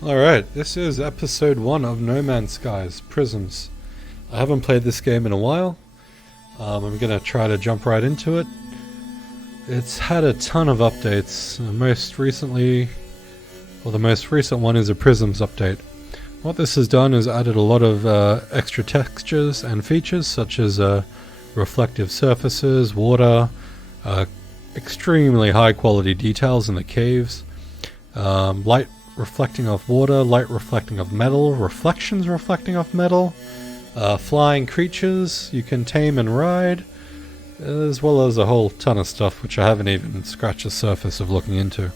Alright, this is episode 1 of No Man's Skies, Prisms. I haven't played this game in a while. I'm going to try to jump right into it. It's had a ton of updates. The most recent one is a Prisms update. What this has done is added a lot of extra textures and features such as reflective surfaces, water, extremely high quality details in the caves, light reflecting off water, light reflecting off metal, reflections reflecting off metal, flying creatures you can tame and ride, as well as a whole ton of stuff which I haven't even scratched the surface of looking into.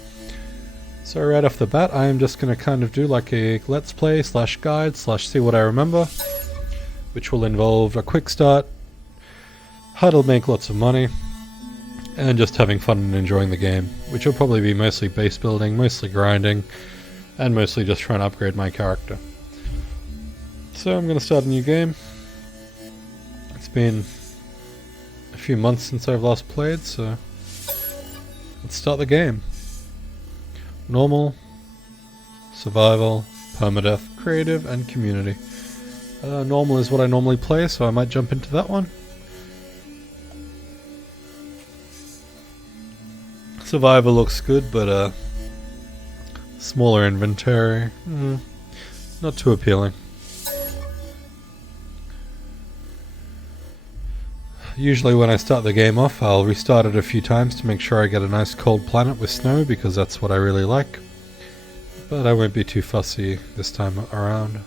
So right off the bat I am just going to kind of do like a let's play / guide / see what I remember, which will involve a quick start, how to make lots of money, and just having fun and enjoying the game, which will probably be mostly base building, mostly grinding, and mostly just trying to upgrade my character. So I'm going to start a new game. It's been a few months since I've last played, so let's start the game. Normal, survival, permadeath, creative, and community. Normal is what I normally play, so I might jump into that one. Survival looks good, but smaller inventory, not too appealing. Usually when I start the game off, I'll restart it a few times to make sure I get a nice cold planet with snow, because that's what I really like. But I won't be too fussy this time around.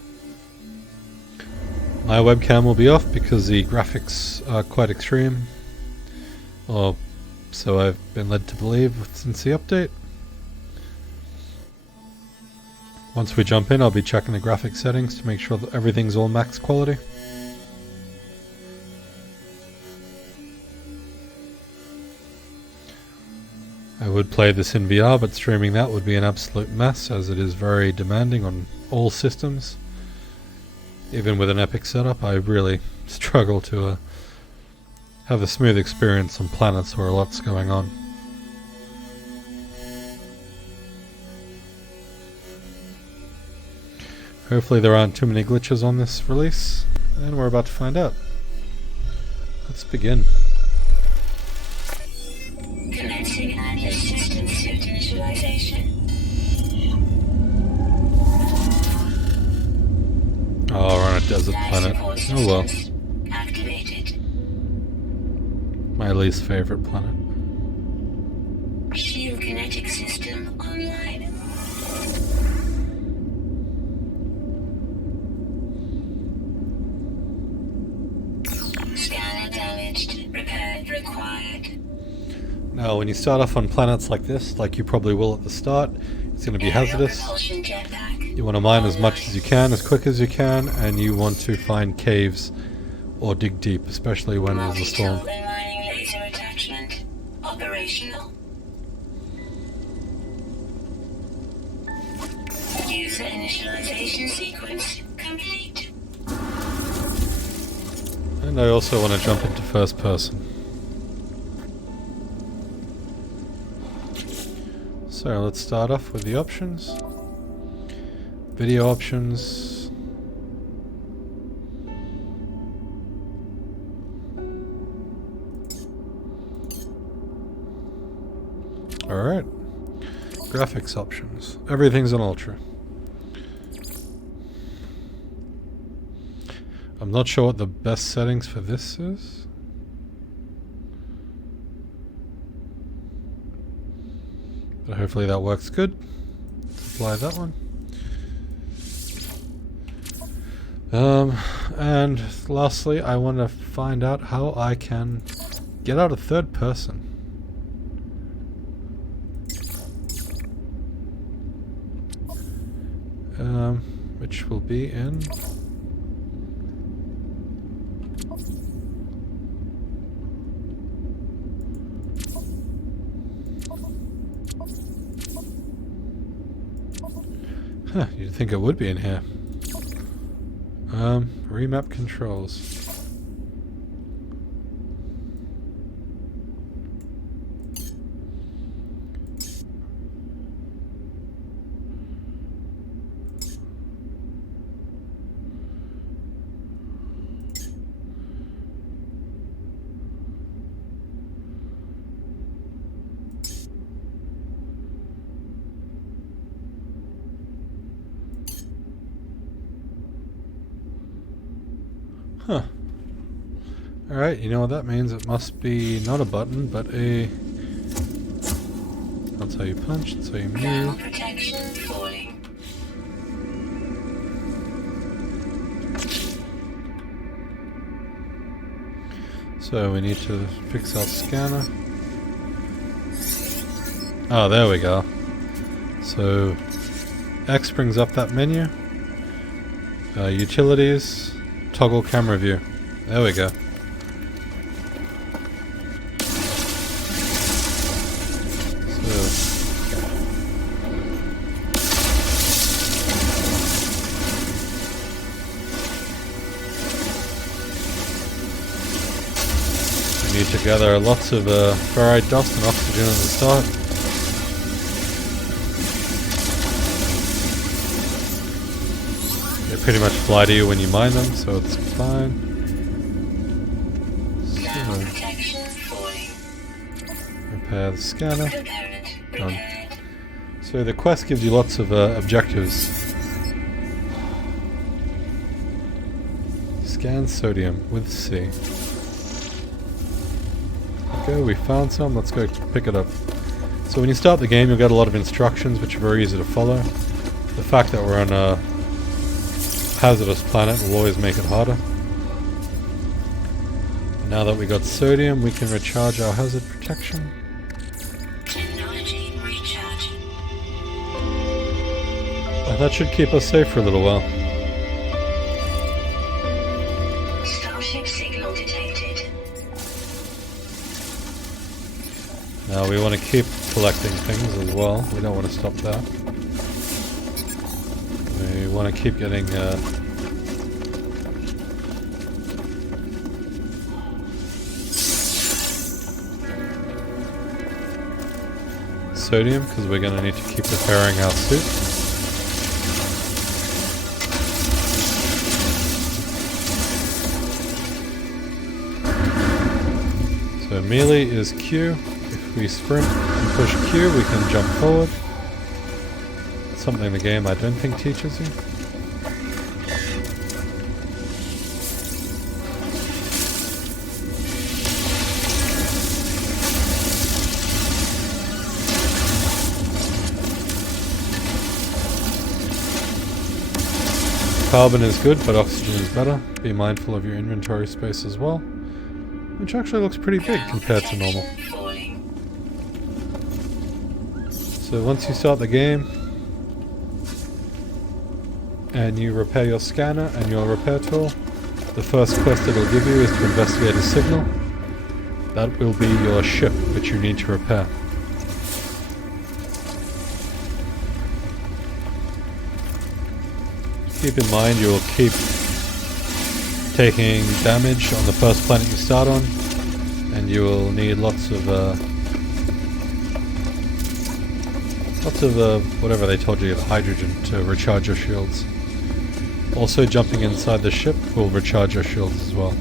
My webcam will be off because the graphics are quite extreme. Or so I've been led to believe since the update. Once we jump in, I'll be checking the graphic settings to make sure that everything's all max quality. I would play this in VR, but streaming that would be an absolute mess, as it is very demanding on all systems. Even with an epic setup, I really struggle to have a smooth experience on planets where a lot's going on. Hopefully there aren't too many glitches on this release, and we're about to find out. Let's begin. Commencing anti-system suit initialization. Oh, we're on a desert planet. Oh well. Activated. My least favorite planet. Shield kinetic system online. Scanner damaged. Repair required. Now, when you start off on planets like this, like you probably will at the start, it's going to be hazardous. Propulsion jetpack. You want to mine as much as you can, as quick as you can, and you want to find caves or dig deep, especially when there's a storm. Multi-tool and mining laser attachment. Operational. User initialization sequence complete. And I also want to jump into first person. So let's start off with the options. Video options. Alright. Graphics options. Everything's on ultra. I'm not sure what the best settings for this is. But hopefully that works good. Let's apply that one. And lastly, I want to find out how I can get out of third person. Which will be in... Huh, you'd think it would be in here. Remap controls. Huh. Alright, you know what that means? It must be not a button, but a... That's how you punch, that's how you Thermal move. protection falling. So we need to fix our scanner. Oh, there we go. So X brings up that menu. Utilities, toggle camera view. There we go. We need to gather lots of ferrite dust and oxygen at the start. They pretty much fly to you when you mine them, so it's fine. Thermal protection falling. Repair the scanner. Component Done. repaired. So the quest gives you lots of objectives. Scan sodium with C. Okay, we found some. Let's go pick it up. So when you start the game, you'll get a lot of instructions, which are very easy to follow. The fact that we're on a hazardous planet will always make it harder. Now that we got sodium, we can recharge our hazard protection. Technology recharge. That should keep us safe for a little while. Starship signal detected. Now we want to keep collecting things as well. We don't want to stop that. We want to keep getting sodium, because we're going to need to keep repairing our suit. So melee is Q. If we sprint and push Q, we can jump forward. Something the game I don't think teaches you. Carbon is good, but oxygen is better. Be mindful of your inventory space as well, which actually looks pretty big compared to normal. Falling. So once you start the game and you repair your scanner and your repair tool, the first quest it'll give you is to investigate a signal. That will be your ship, which you need to repair. Keep in mind you will keep taking damage on the first planet you start on, and you will need lots of whatever they told you, hydrogen, to recharge your shields. Also, jumping inside the ship will recharge your shields as well.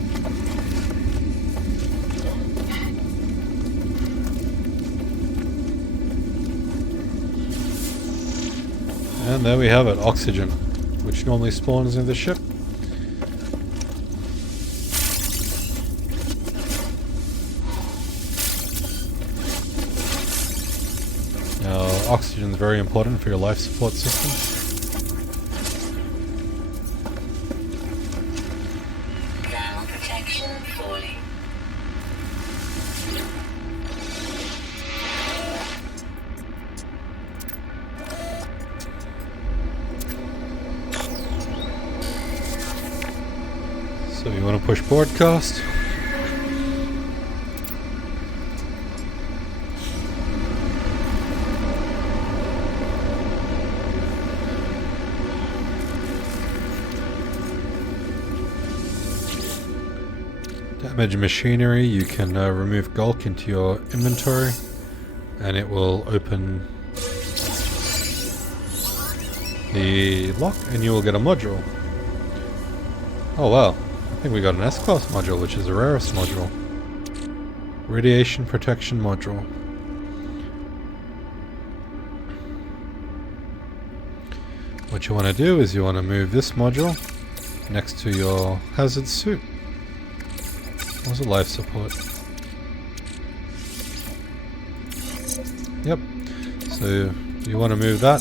And there we have it, oxygen, which normally spawns in the ship. Now, oxygen is very important for your life support system. Thermal protection falling. So you want to push broadcast. Damage machinery, you can remove Gulk into your inventory and it will open the lock and you will get a module. Oh wow. I think we got an S-Class module, which is the rarest module. Radiation Protection Module. What you want to do is you want to move this module next to your hazard suit. Was it life support? Yep. So you want to move that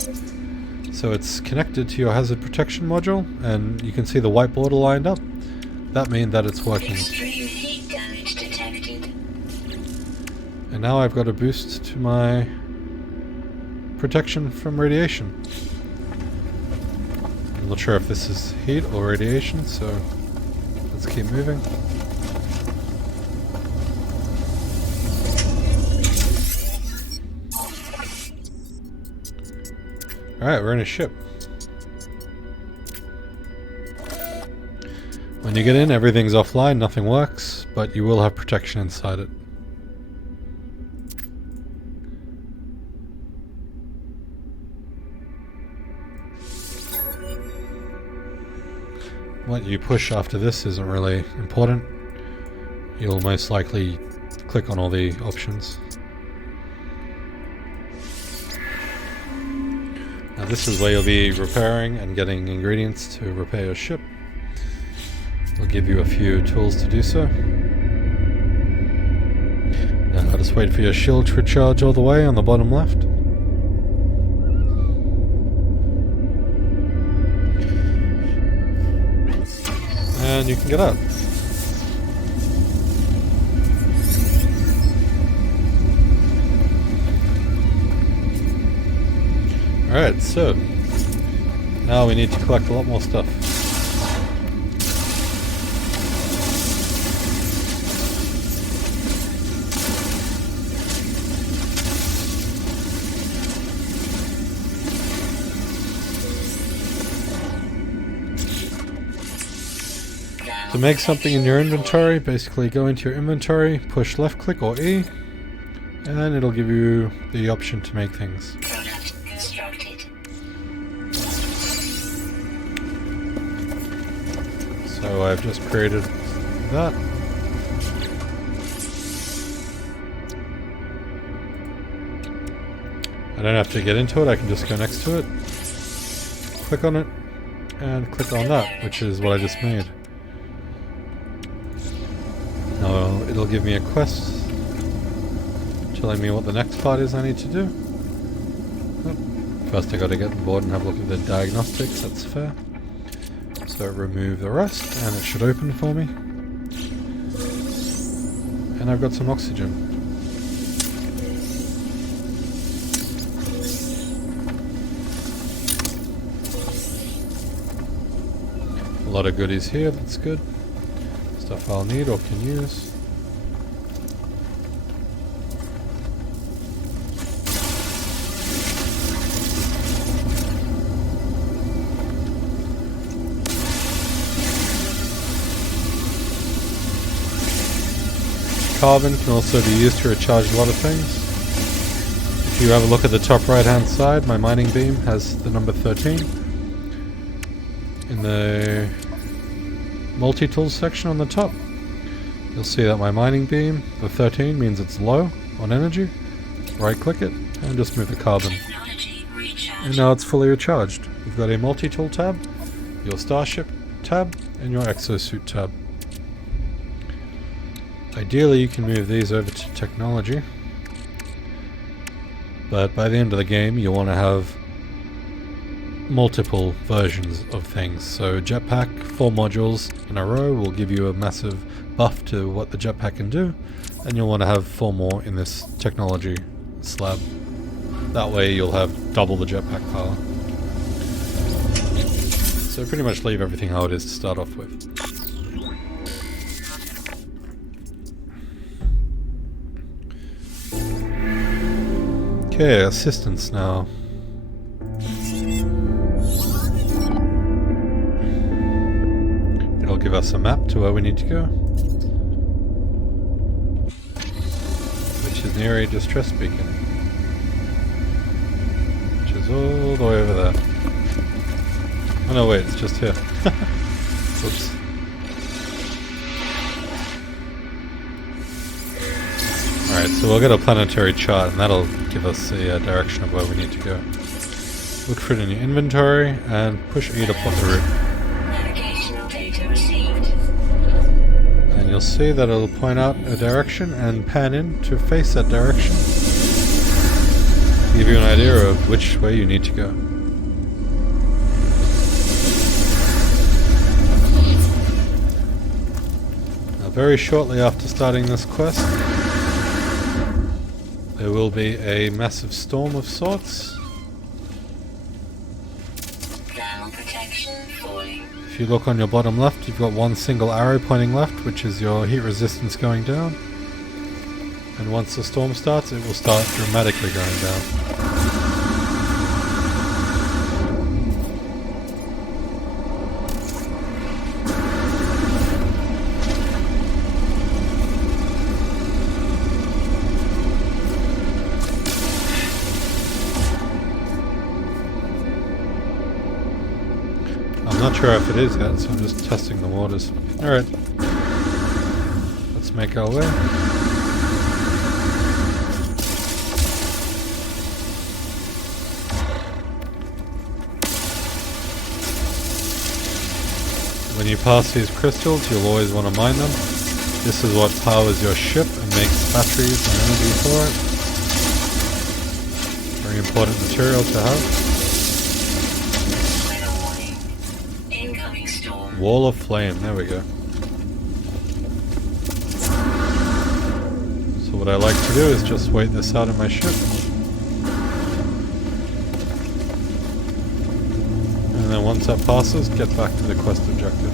so it's connected to your hazard protection module, and you can see the white border lined up. That means that it's working. Extreme heat damage detected. And now I've got a boost to my protection from radiation. I'm not sure if this is heat or radiation, so let's keep moving. Alright, we're in a ship. When you get in, everything's offline, nothing works, but you will have protection inside it. What you push after this isn't really important. You'll most likely click on all the options. Now this is where you'll be repairing and getting ingredients to repair your ship. It'll give you a few tools to do so. Now I'll just wait for your shield to recharge all the way on the bottom left. And you can get out. Alright, so now we need to collect a lot more stuff. To make something in your inventory, basically go into your inventory, push left click or E, and it'll give you the option to make things. Product constructed. So I've just created that. I don't have to get into it, I can just go next to it, click on it, and click on that, which is what I just made. Now it'll give me a quest telling me what the next part is I need to do. Oh, first I gotta get on board and have a look at the diagnostics, that's fair. So remove the rest and it should open for me. And I've got some oxygen. A lot of goodies here, that's good. Stuff I'll need or can use. Carbon can also be used to recharge a lot of things. If you have a look at the top right hand side, my mining beam has the number 13. In the multi-tools section on the top, you'll see that my mining beam, the 13, means it's low on energy. Right click it and just move the carbon. And now it's fully recharged. You've got a multi-tool tab, your starship tab, and your exosuit tab. Ideally you can move these over to technology, but by the end of the game you'll want to have multiple versions of things. So jetpack, 4 modules in a row will give you a massive buff to what the jetpack can do, and you'll want to have 4 more in this technology slab. That way you'll have double the jetpack power. So pretty much leave everything how it is to start off with. Okay, assistance now. It'll give us a map to where we need to go, which is near a distress beacon, which is all the way over there. Oh no, wait, it's just here. Oops. Alright, so we'll get a planetary chart and that'll give us a direction of where we need to go. Look for it in your inventory and push E to plot the route. Navigational data received. And you'll see that it'll point out a direction and pan in to face that direction. Give you an idea of which way you need to go. Now, very shortly after starting this quest, there will be a massive storm of sorts. Thermal protection falling. If you look on your bottom left, you've got one single arrow pointing left, which is your heat resistance going down. And once the storm starts, it will start dramatically going down. I'm not sure if it is yet, so I'm just testing the waters. Alright. Let's make our way. When you pass these crystals, you'll always want to mine them. This is what powers your ship and makes batteries and energy for it. Very important material to have. Weather warning. Incoming storm. Wall of flame, there we go. So what I like to do is just wait this out in my ship. And then once that passes, get back to the quest objective.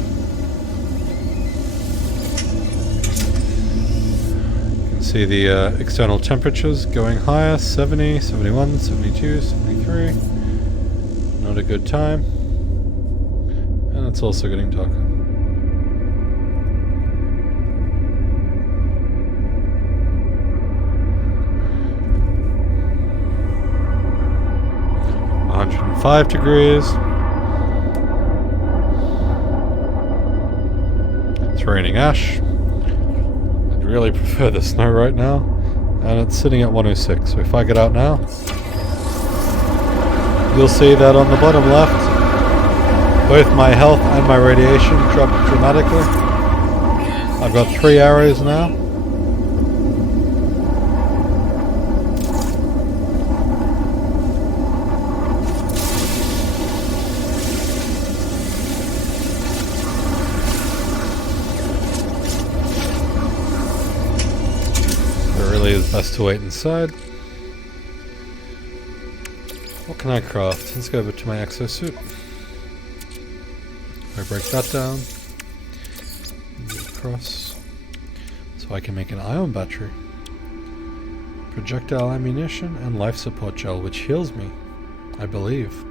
You can see the external temperatures going higher, 70, 71, 72, 73. Not a good time. And it's also getting darker. $105. It's raining ash. I'd really prefer the snow right now. And it's sitting at 106. So if I get out now, you'll see that on the bottom left, both my health and my radiation dropped dramatically. I've got 3 arrows now. Is best to wait inside. What can I craft? Let's go over to my exosuit. I break that down. Go across. So I can make an ion battery. Projectile ammunition and life support gel, which heals me, I believe.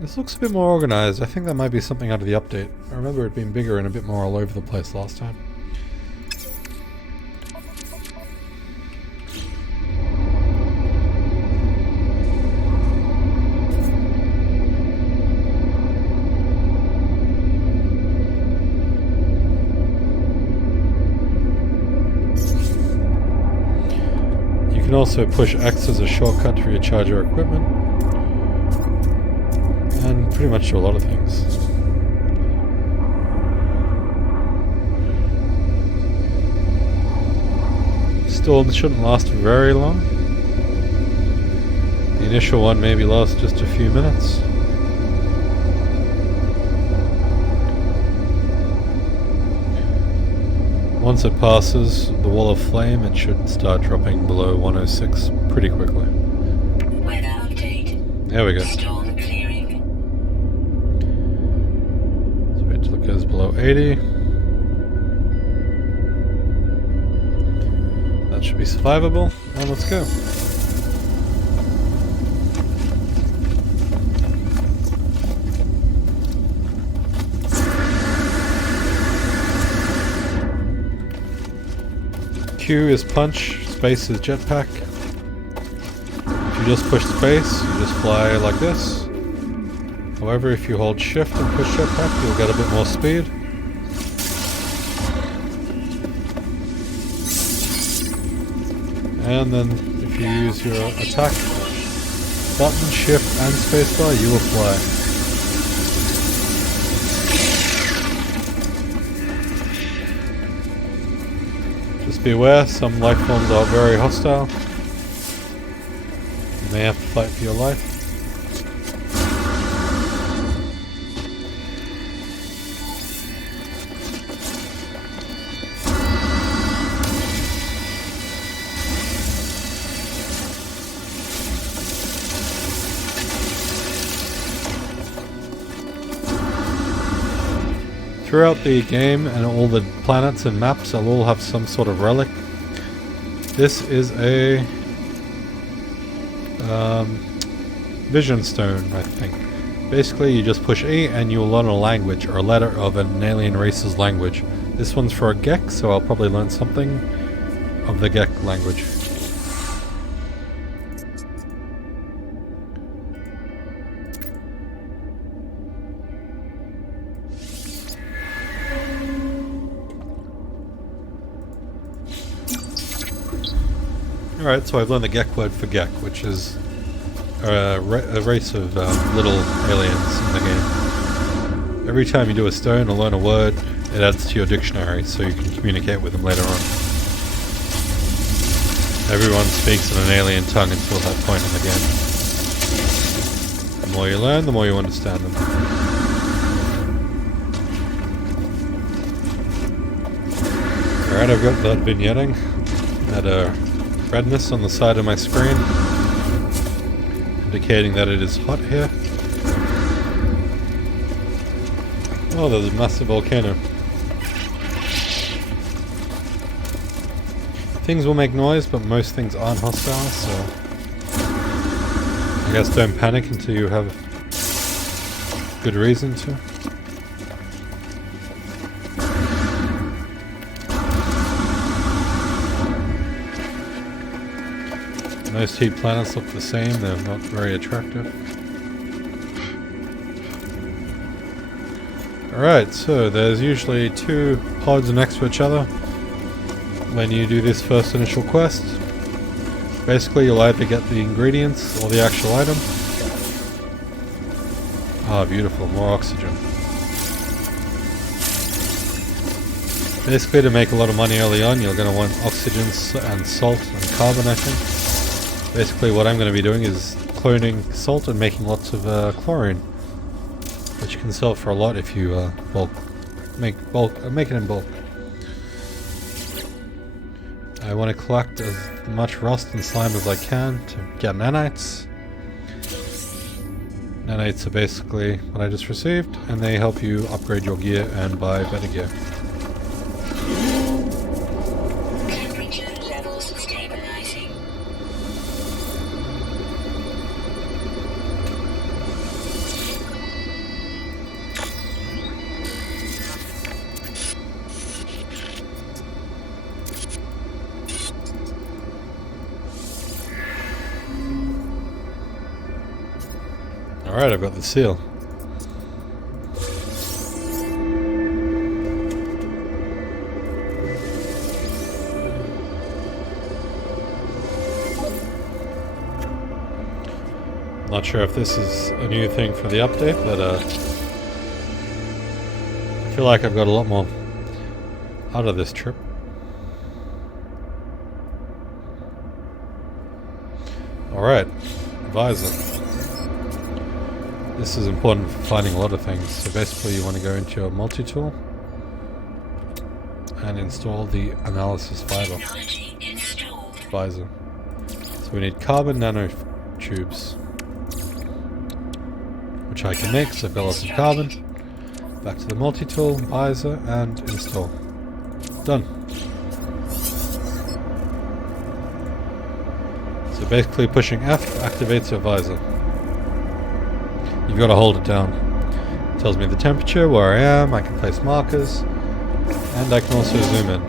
This looks a bit more organized. I think that might be something out of the update. I remember it being bigger and a bit more all over the place last time. You can also push X as a shortcut to recharge your equipment, and pretty much do a lot of things. Storms shouldn't last very long. The initial one maybe lasts just a few minutes. Once it passes the wall of flame, it should start dropping below 106 pretty quickly. Weather update. There we go. Storm clearing. So wait till it goes below 80. That should be survivable. And let's go. Q is punch, space is jetpack. If you just push space, you just fly like this. However, if you hold shift and push jetpack, you'll get a bit more speed. And then if you use your attack button, shift and spacebar, you will fly. Just be aware, some life forms are very hostile. You may have to fight for your life. Throughout the game and all the planets and maps, they'll all have some sort of relic. This is a vision stone, I think. Basically, you just push E and you'll learn a language or a letter of an alien race's language. This one's for a Gek, so I'll probably learn something of the Gek language. Alright, so I've learned the Gek word for Gek, which is a race of little aliens in the game. Every time you do a stone or learn a word, it adds to your dictionary so you can communicate with them later on. Everyone speaks in an alien tongue until that point in the game. The more you learn, the more you understand them. Alright, I've got that vignetting. That redness on the side of my screen, indicating that it is hot here. Oh, there's a massive volcano. Things will make noise, but most things aren't hostile, so I guess don't panic until you have good reason to. Most heat planets look the same, they're not very attractive. Alright, so there's usually two pods next to each other when you do this first initial quest. Basically, you'll either get the ingredients or the actual item. Ah, beautiful, more oxygen. Basically, to make a lot of money early on, you're going to want oxygen and salt and carbon, I think. Basically what I'm going to be doing is cloning salt and making lots of chlorine, which you can sell for a lot if you make it in bulk. I want to collect as much rust and slime as I can to get nanites. Nanites are basically what I just received, and they help you upgrade your gear and buy better gear. Alright, I've got the seal. Not sure if this is a new thing for the update, but I feel like I've got a lot more out of this trip. Alright, visor. This is important for finding a lot of things. So basically you want to go into your multi-tool and install the analysis fiber visor. So we need carbon nanotubes, which I can make because I've got lots of carbon. Back to the multi-tool, visor, and install. Done. So basically pushing F activates your visor. You've got to hold it down. It tells me the temperature, where I am, I can place markers, and I can also zoom in.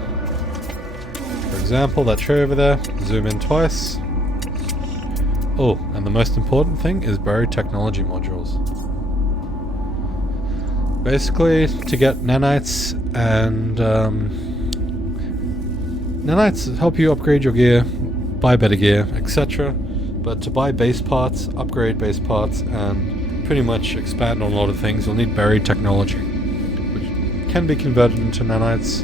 For example, that tree over there, zoom in twice. Oh, and the most important thing is buried technology modules. Basically, to get nanites and nanites help you upgrade your gear, buy better gear, etc. But to buy base parts, upgrade base parts, and pretty much expand on a lot of things, you'll need buried technology, which can be converted into nanites.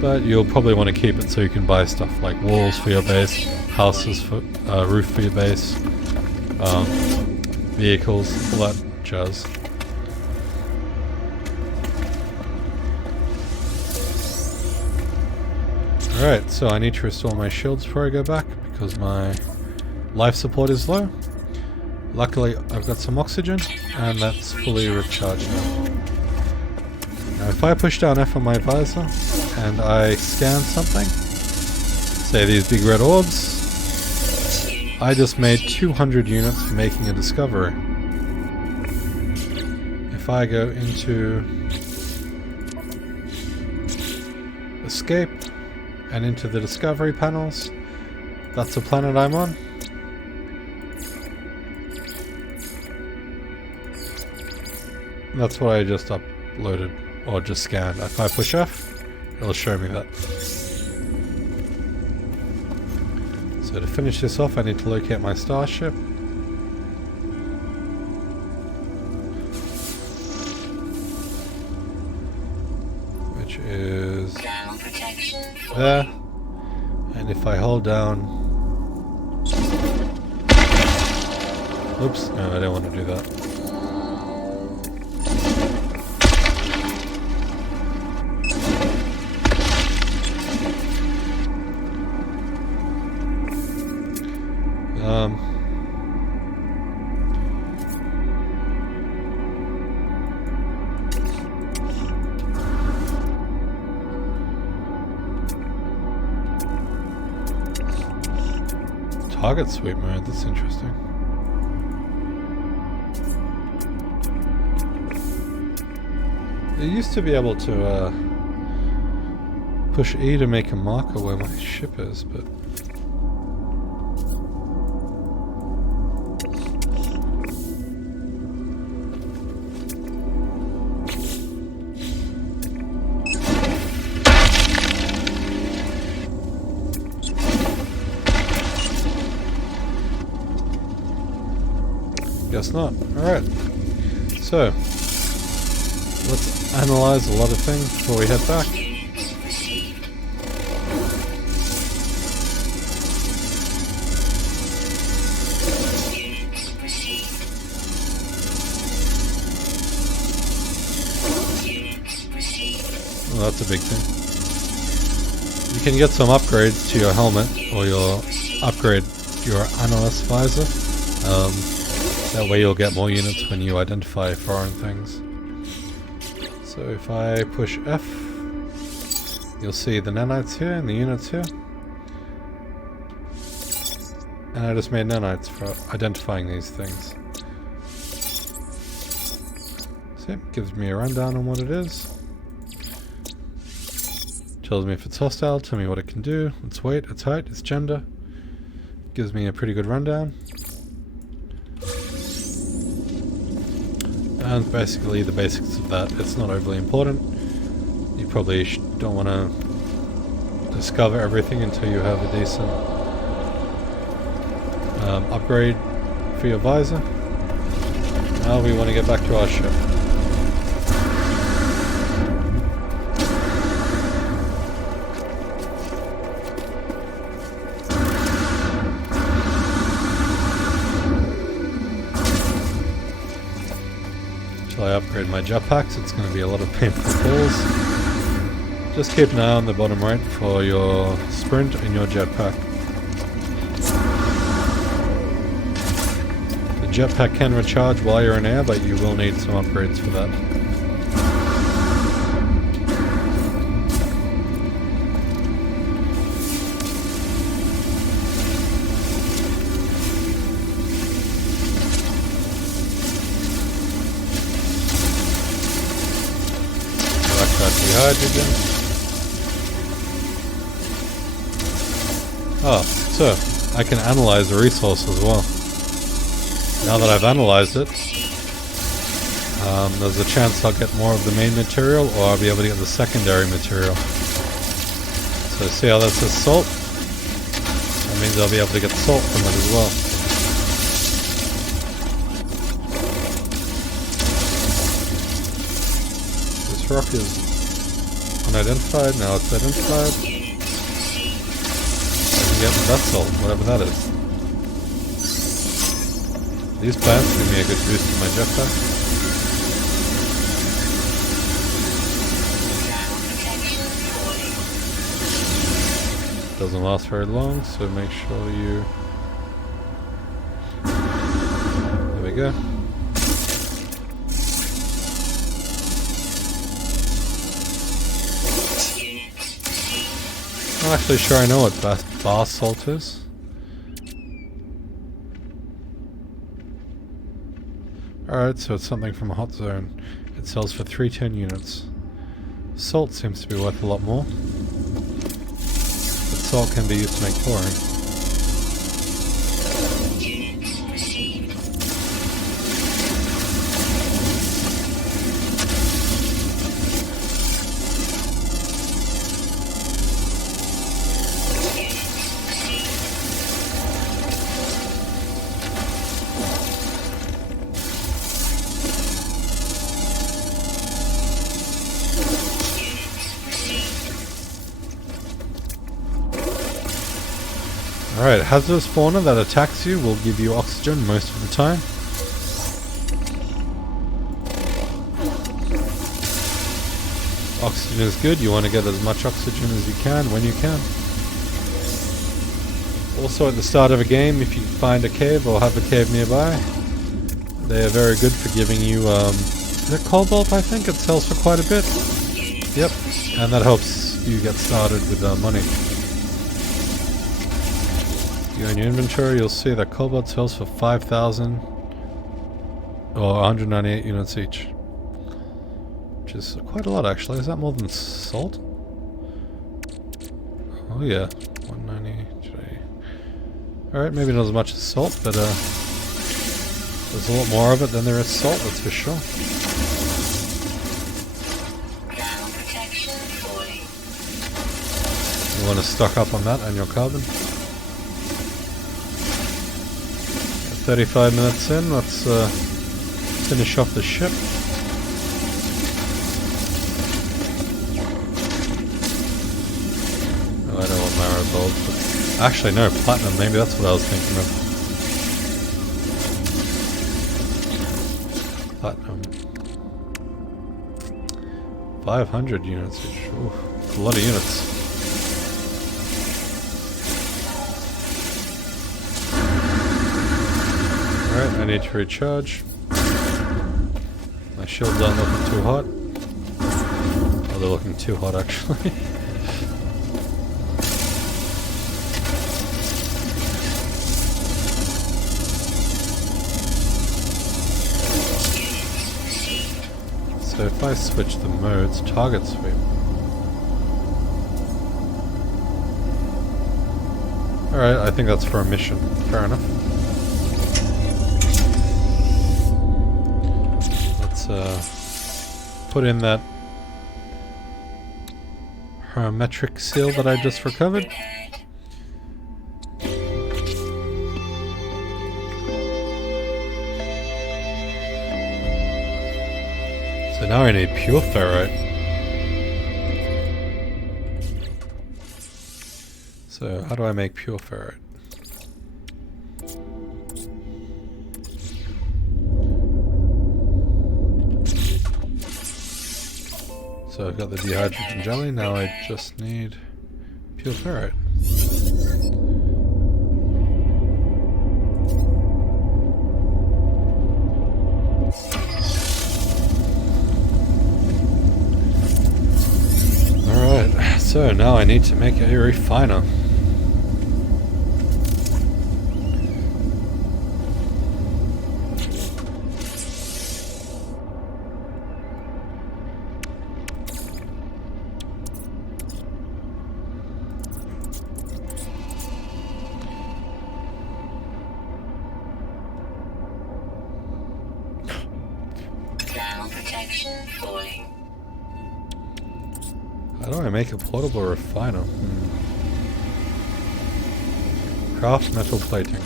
But you'll probably want to keep it so you can buy stuff like walls for your base, houses for roof for your base, vehicles, all that jazz. Alright, so I need to restore my shields before I go back because my life support is low. Luckily I've got some oxygen and that's fully recharged now. Now if I push down F on my visor and I scan something, say these big red orbs, I just made 200 units for making a discovery. If I go into escape and into the discovery panels, that's the planet I'm on. That's what I just uploaded or just scanned. If I push F, it'll show me that. So to finish this off, I need to locate my starship. Which is there. And if I hold down... Oops, no, I don't want to do that. Target sweep mode, that's interesting. I used to be able to push E to make a marker where my ship is, but guess not. Alright, so let's analyze a lot of things before we head back. Well, that's a big thing. You can get some upgrades to your helmet or upgrade your analyst visor. That way you'll get more units when you identify foreign things. So if I push F, you'll see the nanites here and the units here. And I just made nanites for identifying these things. So it gives me a rundown on what it is. Tells me if it's hostile, tell me what it can do, its weight, its height, its gender. Gives me a pretty good rundown. And basically the basics of that. It's not overly important. You probably don't want to discover everything until you have a decent upgrade for your visor. Now we want to get back to our ship. I upgrade my jetpacks, it's going to be a lot of painful falls. Just keep an eye on the bottom right for your sprint and your jetpack. The jetpack can recharge while you're in air, but you will need some upgrades for that. Hydrogen. Oh, so I can analyze the resource as well. Now that I've analyzed it, there's a chance I'll get more of the main material, or I'll be able to get the secondary material. So see how that says salt? That means I'll be able to get salt from it as well. This rock is unidentified, now it's identified. Yep, that's salt, whatever that is. These plants give me a good boost to my jetpack. Doesn't last very long, so make sure you... There we go. I'm not actually sure I know what bar salt is. Alright, so it's something from a hot zone. It sells for 310 units. Salt seems to be worth a lot more. But salt can be used to make chlorine. Alright, hazardous fauna that attacks you will give you oxygen most of the time. Oxygen is good, you want to get as much oxygen as you can when you can. Also at the start of a game, if you find a cave or have a cave nearby, they are very good for giving you, is it cobalt I think? It sells for quite a bit. Yep, and that helps you get started with money. Go in your inventory, you'll see that cobalt sells for 5,000 or 198 units each, which is quite a lot actually. Is that more than salt? Oh yeah, 190. Alright, maybe not as much as salt, but there's a lot more of it than there is salt, that's for sure. You want to stock up on that and your carbon. 35 minutes in, let's finish off the ship. Oh, I don't want marigold, but actually no, platinum, maybe that's what I was thinking of. Platinum. 500 units each. Ooh, a lot of units. Alright, I need to recharge. My shields aren't looking too hot. Oh, they're looking too hot actually. So if I switch the modes, target sweep. Alright, I think that's for a mission. Fair enough. Put in that hermetric seal that I just recovered. So now I need pure ferrite. So how do I make pure ferrite? So I've got the dehydrogen jelly, now I just need pure ferrite. Alright, so now I need to make a refiner. How do I make a portable refiner? Craft metal plating.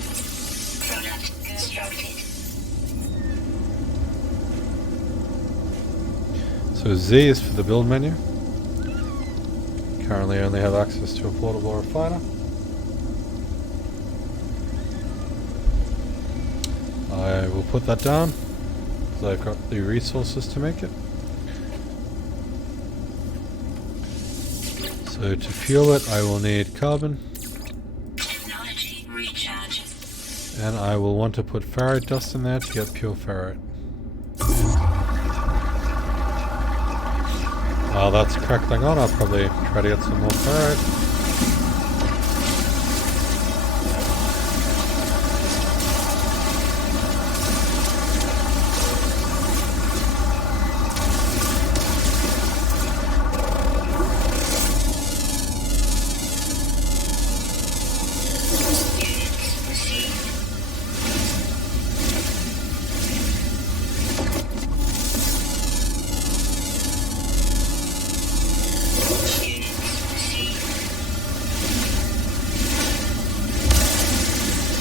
So Z is for the build menu. Currently only have access to a portable refiner. I will put that down because I've got the resources to make it. So to fuel it I will need carbon. Technology recharge. And I will want to put ferrite dust in there to get pure ferrite. While that's crackling on, I'll probably try to get some more ferrite.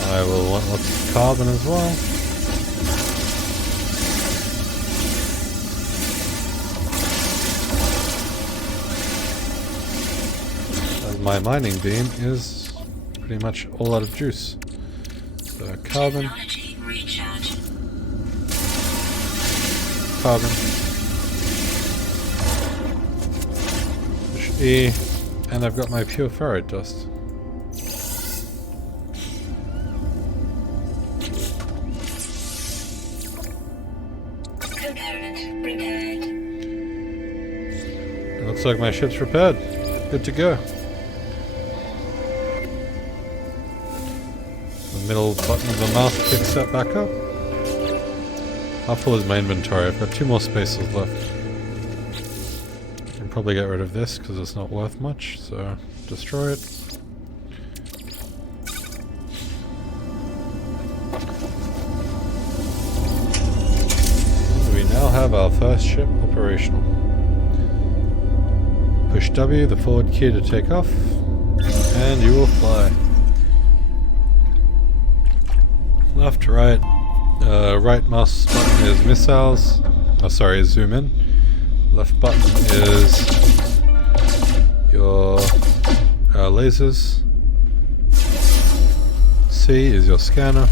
I will want lots of carbon as well. As my mining beam is pretty much all out of juice. So carbon. Carbon. Push E. And I've got my pure ferrite dust. Looks like my ship's repaired. Good to go. The middle button of the mouse picks that back up. How full is my inventory? I've got 2 more spaces left. I can probably get rid of this because it's not worth much, so destroy it. And we now have our first ship operational. Push W, the forward key, to take off, and you will fly. Left to right. Right mouse button is missiles. Oh, sorry, zoom in. Left button is your lasers. C is your scanner.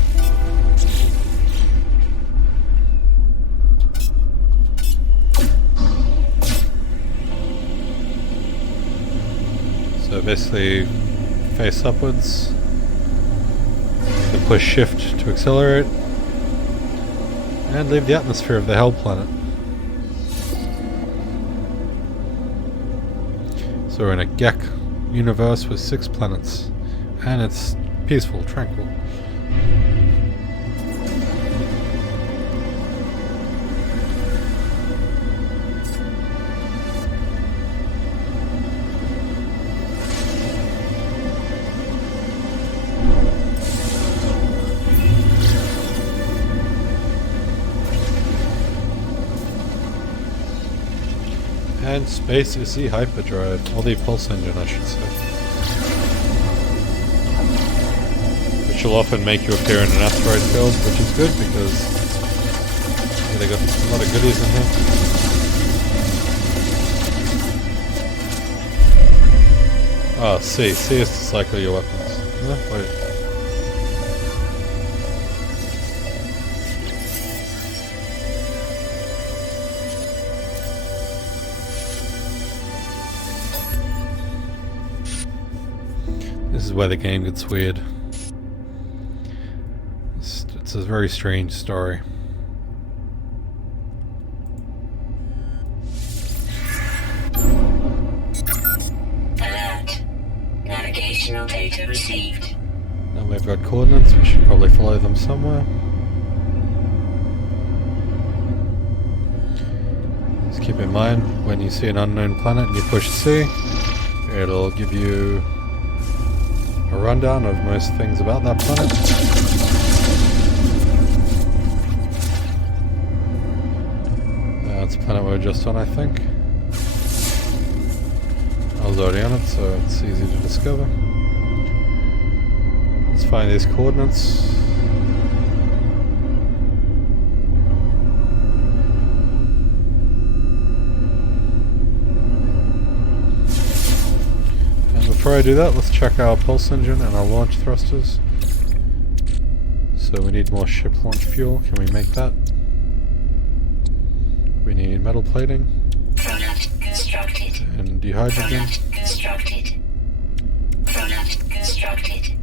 So basically, face upwards. You can push shift to accelerate. And leave the atmosphere of the Hell planet. So we're in a Gek universe with 6 planets. And it's peaceful, tranquil. And space is the hyperdrive, or the pulse engine I should say. Which will often make you appear in an asteroid field, which is good because they got a lot of goodies in here. Ah, C is to cycle your weapons. No, wait. This is where the game gets weird. It's a very strange story. Alert. Navigational data received. Now we've got coordinates, we should probably follow them somewhere. Just keep in mind, when you see an unknown planet and you push C, it'll give you a rundown of most things about that planet. That's a planet we're just on, I think. I was already on it, so it's easy to discover. Let's find these coordinates. before I do that, let's check our pulse engine and our launch thrusters. So we need more ship launch fuel. Can we make that? We need metal plating. Product constructed. And dehydrogen. Product constructed. Product constructed.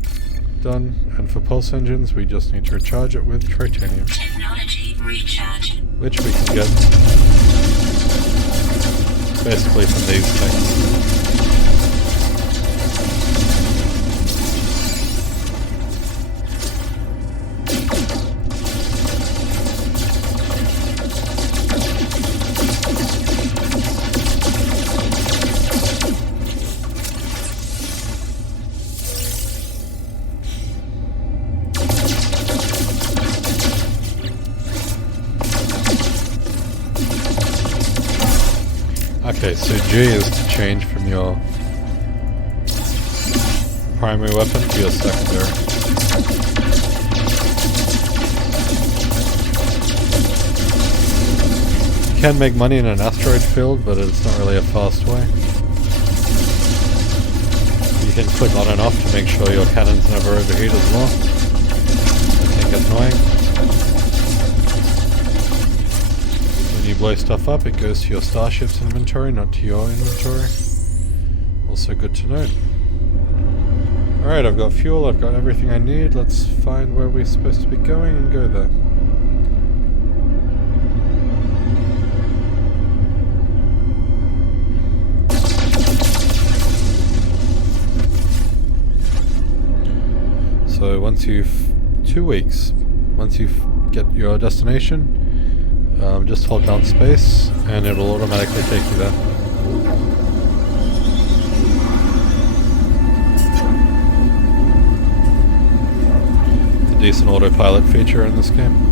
Done. And for pulse engines, we just need to recharge it with titanium. Technology recharge. Which we can get basically from these things. Okay, so G is to change from your primary weapon to your secondary. You can make money in an asteroid field, but it's not really a fast way. You can click on and off to make sure your cannons never overheat as well. It can get annoying. When you blow stuff up, it goes to your starship's inventory, not to your inventory. Also good to note. Alright, I've got fuel, I've got everything I need. Let's find where we're supposed to be going and go there. So once you've 2 weeks, once you get your destination, just hold down space and it'll automatically take you there. It's a decent autopilot feature in this game.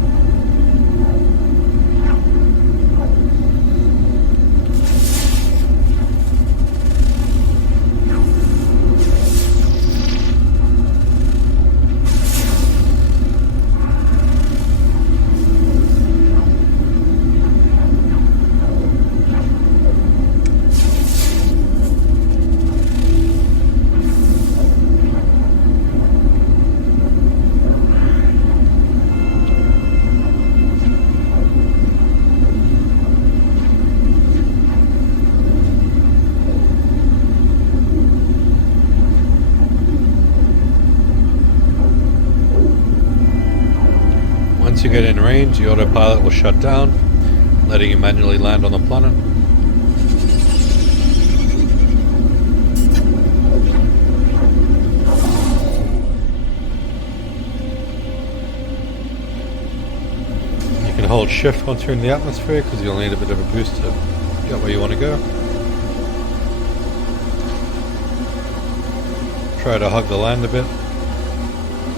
Once you get in range, the autopilot will shut down, letting you manually land on the planet. You can hold shift once you're in the atmosphere because you'll need a bit of a boost to get where you want to go. Try to hug the land a bit.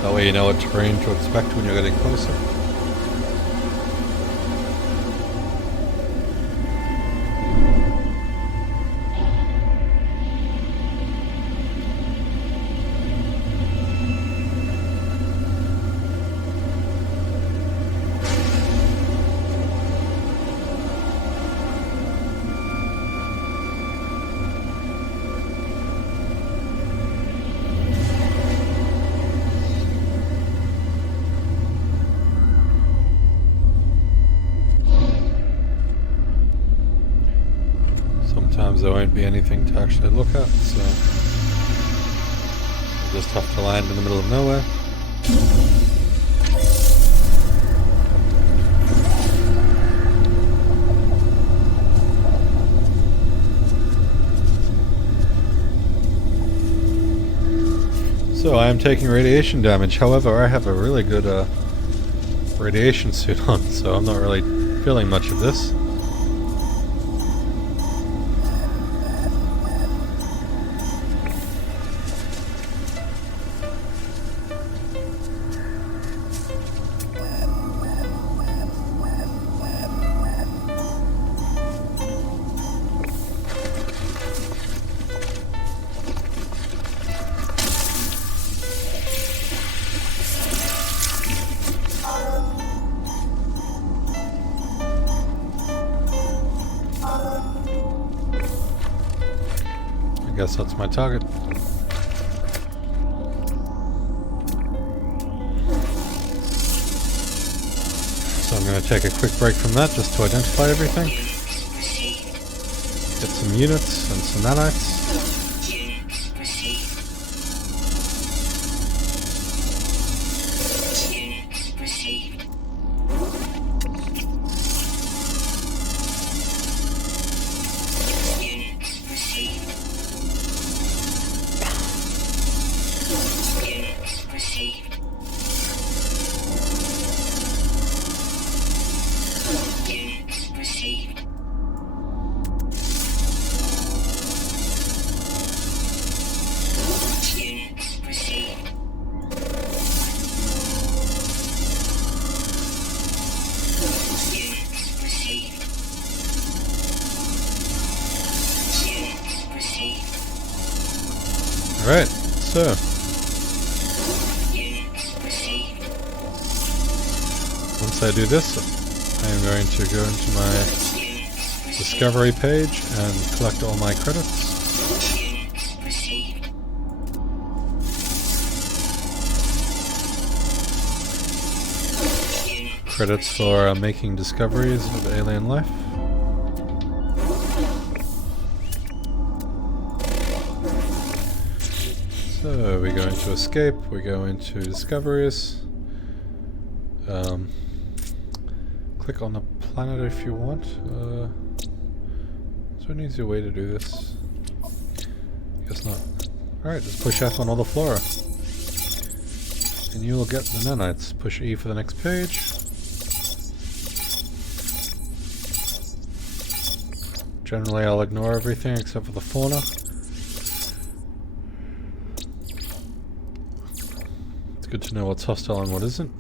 That way you know what terrain to expect when you're getting closer. Sometimes there won't be anything to actually look at, so you'll just have to land in the middle of nowhere. So I am taking radiation damage, however I have a really good radiation suit on, so I'm not really feeling much of this. I guess that's my target. So I'm going to take a quick break from that just to identify everything. Get some units and some nanites. Alright, so once I do this, I am going to go into my discovery page and collect all my credits. Credits for making discoveries of alien life. So we go into escape, we go into discoveries. Click on the planet if you want. Is there an easier way to do this? Guess not. Alright, just push F on all the flora. And you will get the nanites. Push E for the next page. Generally I'll ignore everything except for the fauna. It's good to know what's hostile and what isn't.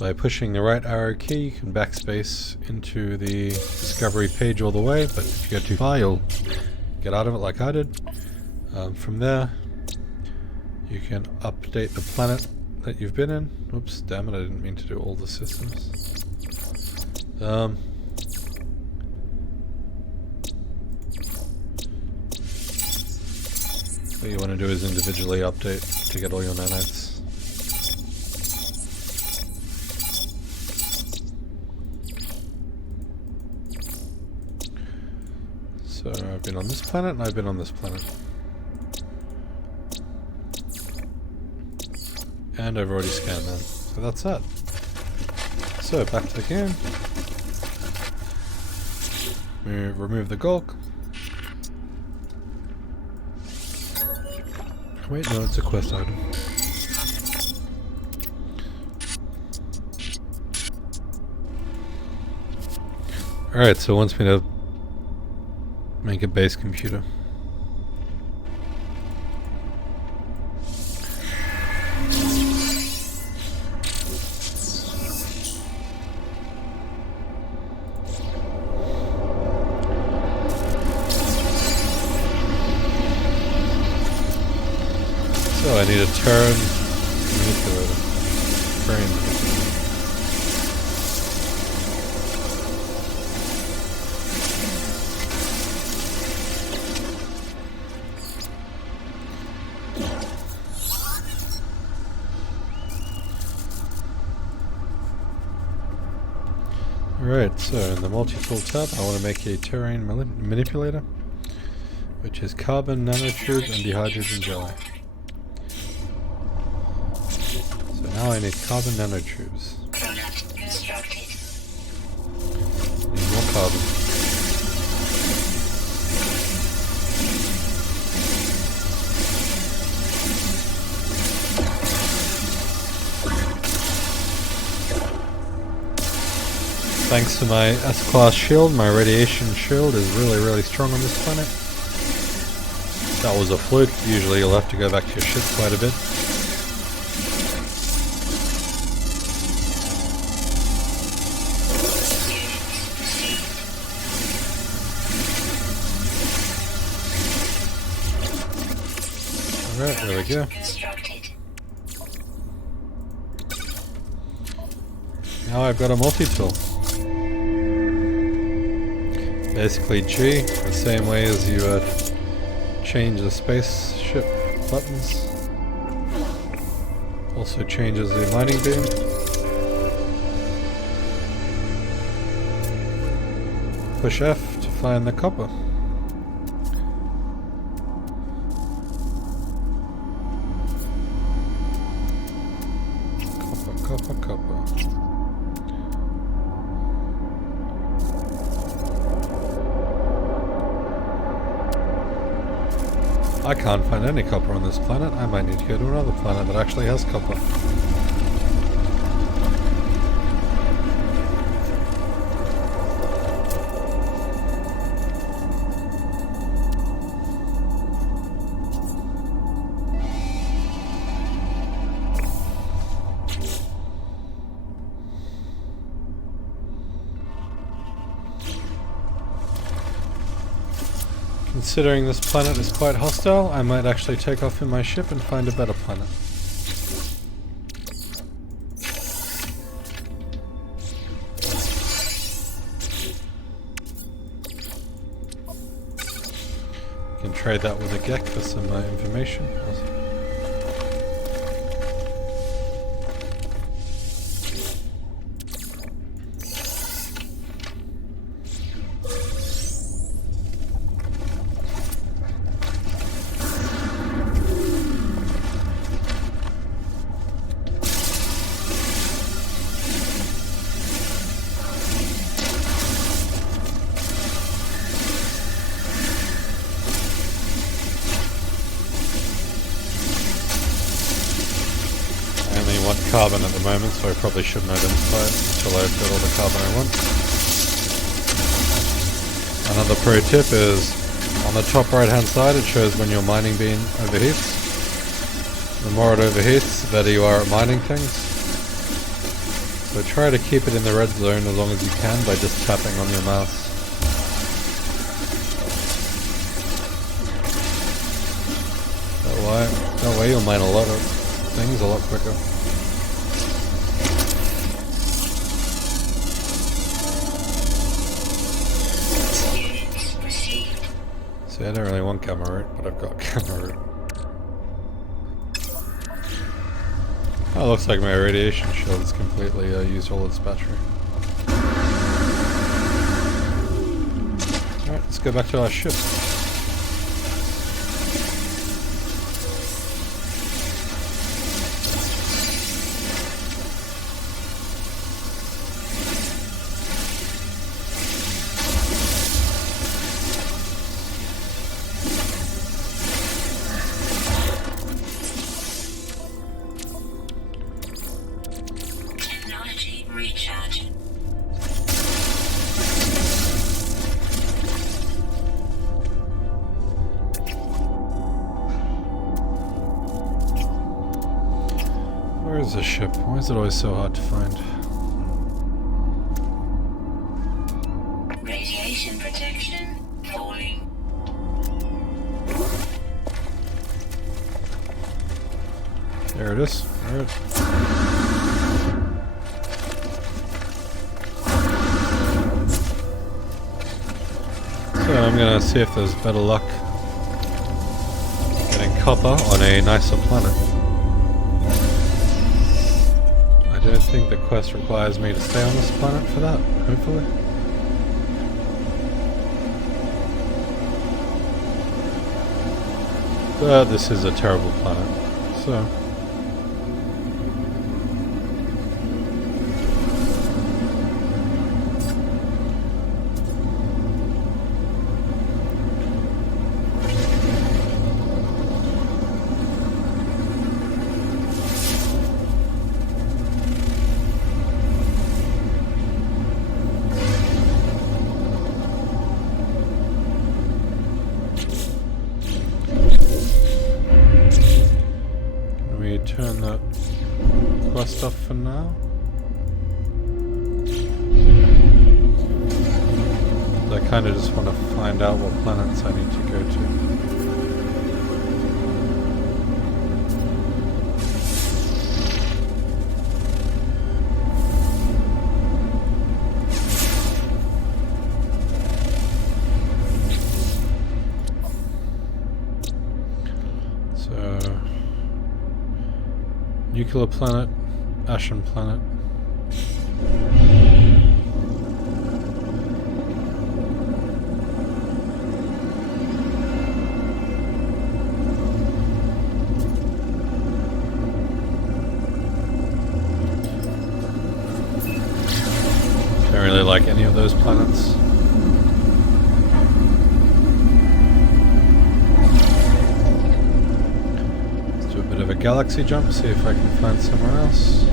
By pushing the right arrow key, you can backspace into the discovery page all the way, but if you go too far, you'll get out of it like I did. From there, you can update the planet that you've been in. Oops, damn it, I didn't mean to do all the systems. What you want to do is individually update to get all your nanites. So I've been on this planet and I've been on this planet. And I've already scanned them. So that's that. So back to the game. We remove the gulk. Wait, no, it's a quest item. Alright, so it wants me to make a base computer. So I need a turn manipulator. Brain manipulator. Alright, so in the multi-tool tab I want to make a terrain manipulator, which is carbon nanotube and dehydrogen jelly. So now I need carbon nanotubes. Need more carbon. Thanks to my S-class shield, my radiation shield is really strong on this planet. That was a fluke. Usually you'll have to go back to your ship quite a bit. Alright, there we go. Now I've got a multi-tool. Basically G, the same way as you change the spaceship buttons. Also changes the mining beam. Push F to find the copper. Copper. I can't find any copper on this planet. I might need to go to another planet that actually has copper. Considering this planet is quite hostile, I might actually take off in my ship and find a better planet. Can trade that with a Gek for some information. Carbon at the moment, so I probably shouldn't identify it until I've got all the carbon I want. Another pro tip is, on the top right hand side it shows when your mining beam overheats. The more it overheats, the better you are at mining things. So try to keep it in the red zone as long as you can by just tapping on your mouse. That way you'll mine a lot of things a lot quicker. See, I don't really want gamma root, but I've got gamma root. Oh, looks like my radiation shield has completely used all its battery. Alright, let's go back to our ship. Where is this ship? Why is it always so hard to find? Radiation protection falling. There it is. Alright. So I'm gonna see if there's better luck getting copper on a nicer planet. I don't think the quest requires me to stay on this planet for that, hopefully. But this is a terrible planet, so... turn that quest off for now. I kind of just want to find out what planets I need to go to. Nuclear planet, ashen planet. Don't really like any of those planets. Let's do a bit of a galaxy jump, see if I can find somewhere else.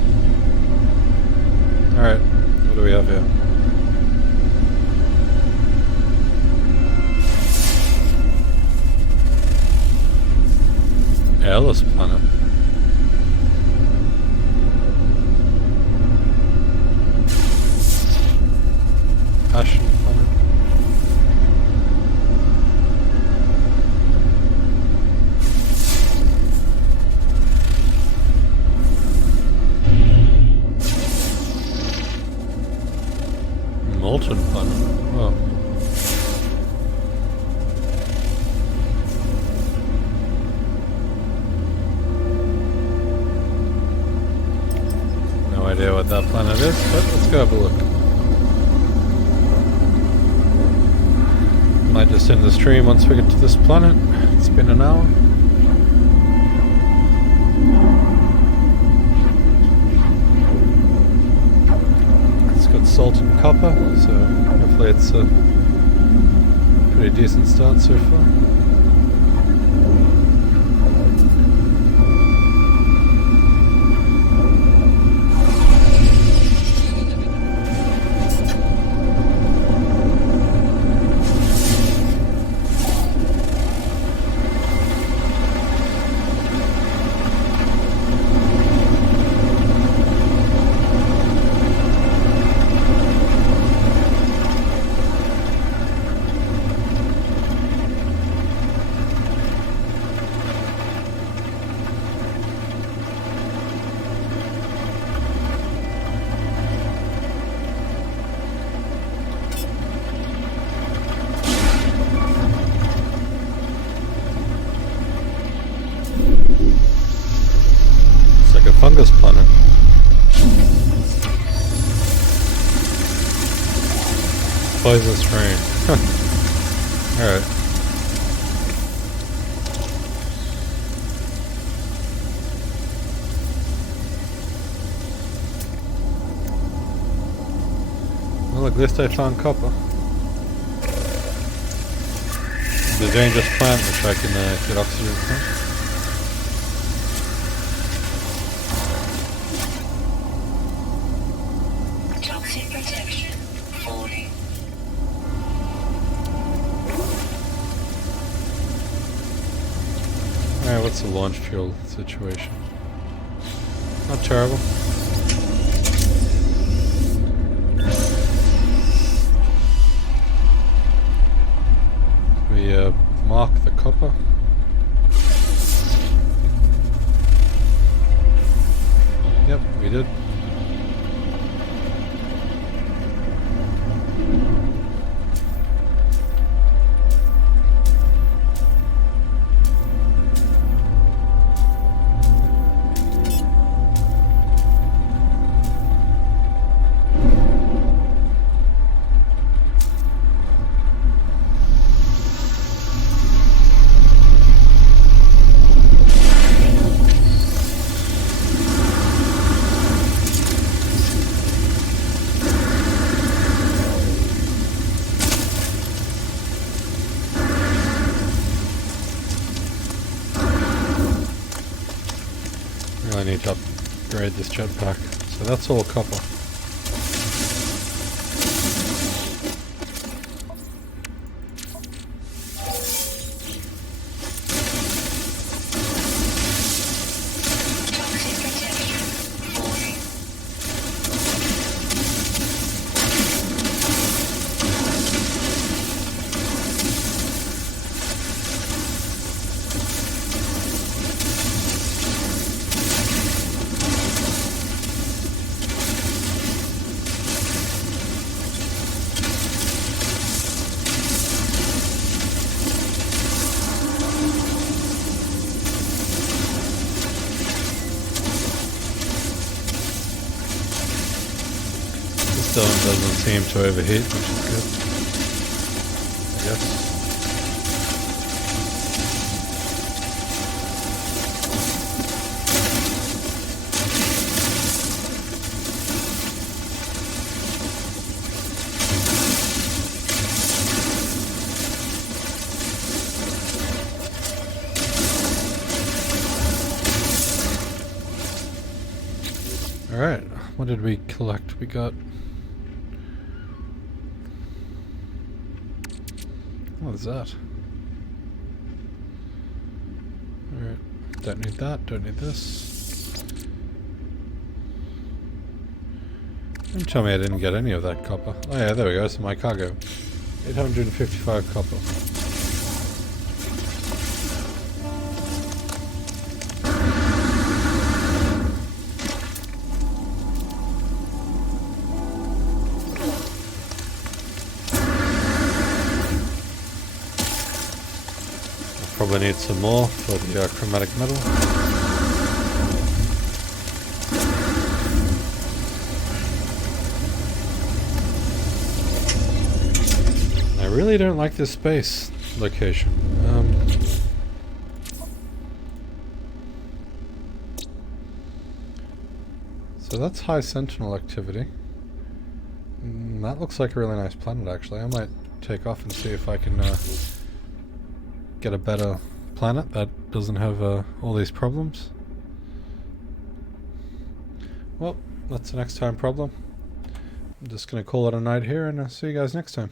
Alright, what do we have here? Airless planet. Ashen planet. Molten planet. Oh. No idea what that planet is, but let's go have a look. Might just end the stream once we get to this planet. It's been an hour. It's got salt and copper, so hopefully it's a pretty decent start so far. Fungus planet. Poisonous rain. Alright. Well, at least I found copper. The dangerous plant which I can get oxygen from. What's the launch fuel situation? Not terrible. We mark the copper. Yep, we did. I need to upgrade this jetpack. So that's all copper. Stone doesn't seem to overheat, which is good. I guess. Alright, what did we collect? We got... What is that? Alright, don't need that, don't need this. Don't tell me I didn't get any of that copper. Oh yeah, there we go, it's my cargo. 855 copper. Probably need some more for the chromatic metal. I really don't like this space location. So that's high sentinel activity. That looks like a really nice planet actually. I might take off and see if I can get a better planet that doesn't have all these problems. Well, that's the next time problem. I'm just going to call it a night here and I'll see you guys next time.